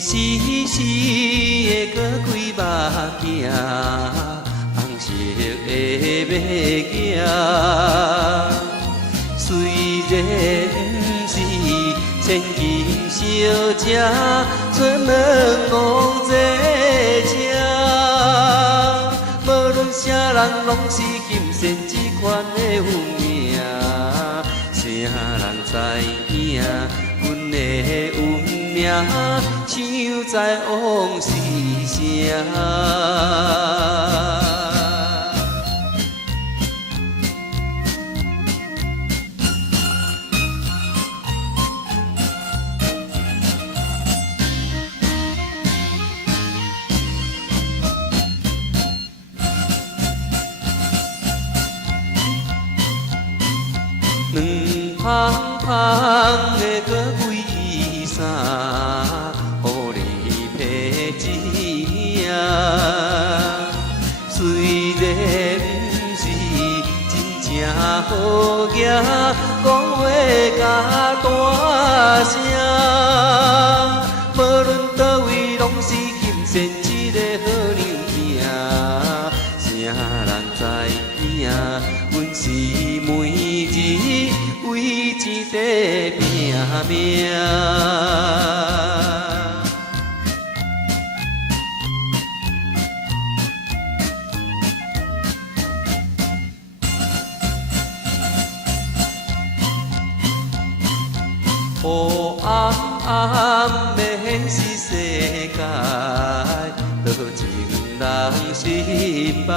时时的搁开目镜，红色的马镜。虽然不是千金小姐，出门王坐车。无论啥人，拢是金线这款的运命。啥人知影？阮的运命像在往事声。两芳芳的搁几衫，予你披一领。虽然不是真正好囝，讲话甲大声。无论倒位，拢是金线一个好娘子。啥人知影？阮是每日为一块拼命。黑暗暗的现实世界，多情人失败。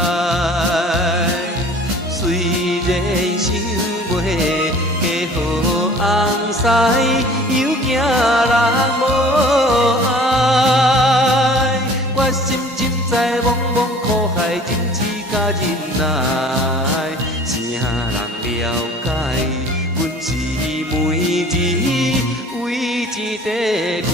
虽然想袂加好红婿，又惊人无爱。我心浸在茫茫苦海，忍气甲忍耐。啥人了解？阮是每日为一块拼。